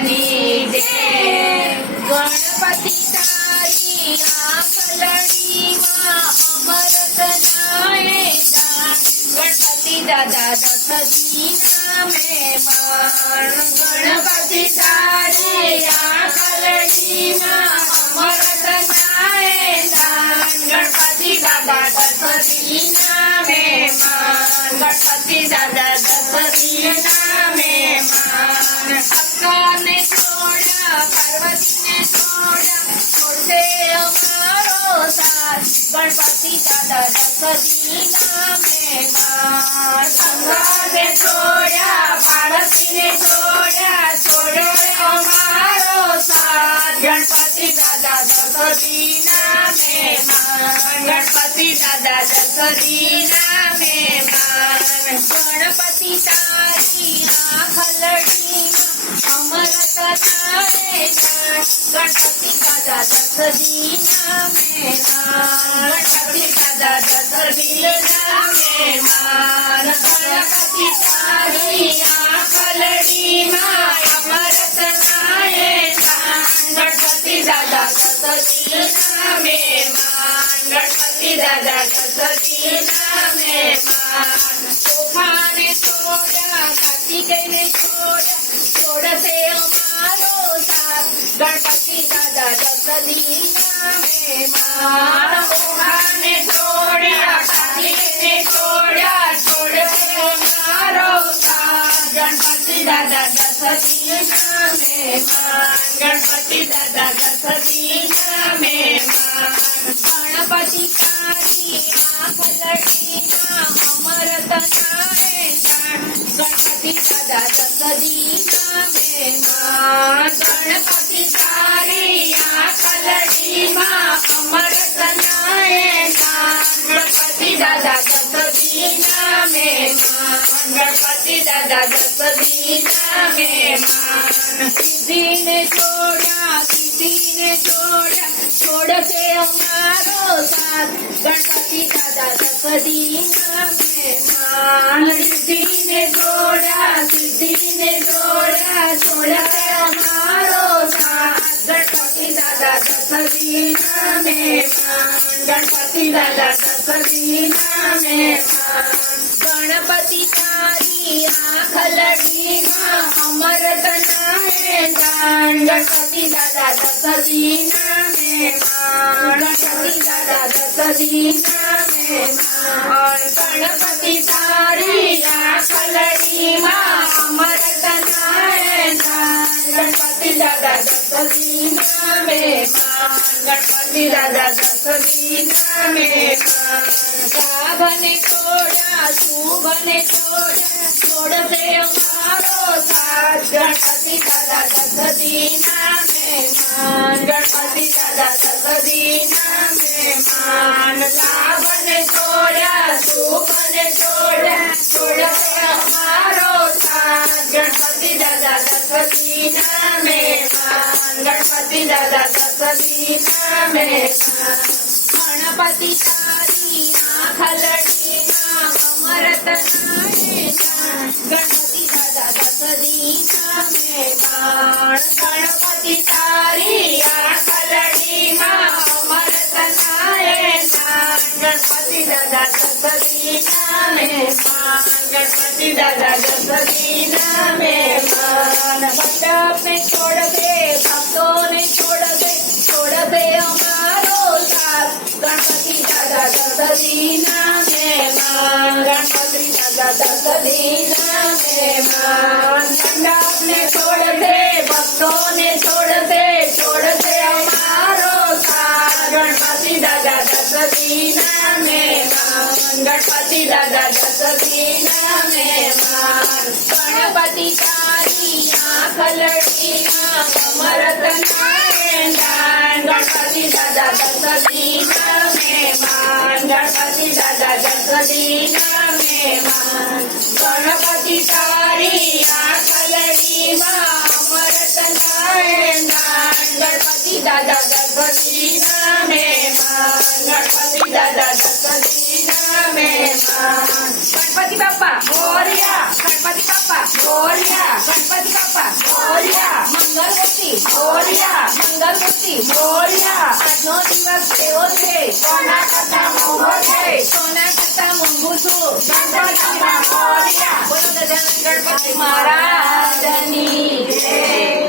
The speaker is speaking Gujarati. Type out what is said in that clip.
ની જય। ગણપતિ તારી આખલડીમાં અમરત નાએ દાન, ગણપતિ દાદા દશજીના મહેમાન। ગણપતિ તારી આખલડીમાં અમરત નાએ દાન, ગણપતિ દાદા દશજીના મહેમાન। ગણપતિ દાદા દશજીના મહેમાન। શંકરને છોડ્યા, પાર્વતીને છોડ્યા, છોડશે અમારો સાથ, ગણપતિ દાદા દશજીના મહેમાન। શંકરને છોડ્યા, પાર્વતીને છોડ્યા, છોડે અમારો સાથ, ગણપતિ દાદા દશજીના મહેમાન। ગણપતિ દાદા દશજીના મહેમાન। ગણપતિ તારી આખલડીમાં અમરત નાએ દાન, ગણપતિ દાદા દશજીના મહેમાન। ગણપતિ દાદા દશજીના મહેમાન। ગણપતિ તારી આખલડીમાં અમરત નાએ દાન, ગણપતિ દાદા દશજીના મહેમાન। ગણપતિ દાદા દશજીના મહેમાન। ચોખાને છોડ્યા, કાર્તિકેયને છોડ્યા, છોડશે અમારો સાથ, ગણપતિ દાદા દશજીના મહેમાન। ચોખાને છોડ્યા, કાર્તિકેયને છોડ્યા, છોડશે અમારો સાથ, ગણપતિ દાદા દશજીના મહેમાન। ગણપતિ દાદા દશજીના મહેમાન। ગણપતિ તારી આખલડીમાં અમરત નાએ દાન, ગણપતિ દાદા દશજીના મહેમાન। ગણપતિ તારી આખલડીમાં અમરત નાએ દાન, ગણપતિ દાદા દશજીના મહેમાન। ગણપતિ દાદા દશજીના મહેમાન। સિદ્ધિને છોડ્યા, સિદ્ધિને છોડ્યા, છોડશે અમારો સાથ, ગણપતિ દાદા દશજીના મહેમાન। સિદ્ધિને છોડ્યા, સિદ્ધિને છોડ્યા, છોડશે અમારો સાથ, ગણપતિ દાદા દશજીના મહેમાન। ગણપતિ દાદા દશજીના મહેમાન। ગણપતિ તારી આખલડીમાં અમરત નાએ દાન, ગણપતિ દાદા દશજીના મહેમાન। ગણપતિ દાદા દશજીના મહેમાન। ગણપતિ તારી આખલડીમાં અમરત નાએ દાન, ગણપતિ દાદા દશજીના મહેમાન। ગણપતિ દાદા દશજીના મહેમાન। લાભને છોડ્યા, શુભને છોડ્યા, છોડશે અમારો સાથ, ગણપતિ દાદા દશજીના મહેમાન। ગણપતિ દાદા દશજીના મહેમાન। લાભને છોડ્યા, શુભને છોડ્યા, છોડશે અમારો સાથ, ગણપતિ દાદા દશજીના મહેમાન। ગણપતિ દાદા દશજીના મહેમાન। ગણપતિ તારી આખલડીમાં અમરત નાએ દાન, ગણપતિ દાદા દશજીના મહેમાન। ગણપતિ તારી આખલડીમાં અમરત નાએ દાન, ગણપતિ દાદા દશજીના મહેમાન। ગણપતિ દાદા દશજીના મહેમાન। મંડપને છોડશે, ભક્તોને છોડશે, છોડશે અમારો સાથ, ગણપતિ દાદા દશજીના મહેમાન। ગણપતિ દાદા દશજીના મહેમાન। મંડપને છોડશે, ભક્તોને છોડશે, છોડશે અમારો સાથ, ગણપતિ દાદા દશજીના મહેમાન। ગણપતિ દાદા દશજીના મહેમાન। ગણપતિ તારી આખલડીમાં અમરત નાએ દાન, ગણપતિ દાદા દશજીના મહેમાન। ગણપતિ દાદા દશજીના મહેમાન। ગણપતિ તારી આખલડીમાં અમરત નાએ દાન, ગણપતિ દાદા દશજીના મહેમાન। ગણપતિ દાદા દશજીના મહેમાન। ગણપતિ બાપ્પા મોરયા, ગણપતિ બાપ્પા મોરયા, ગણપતિ બાપ્પા મોરયા। મંગળમૂર્તિ મોરયા, મંગળમૂર્તિ મોરયા. આજનો દિવસ કેવો છે સોના કરતા મોંઘો છે. સોના કરતા મોંઘું છું ગણપતિના મોરયા. બોલો ગજાનન ગણપતિ મહારાજની જય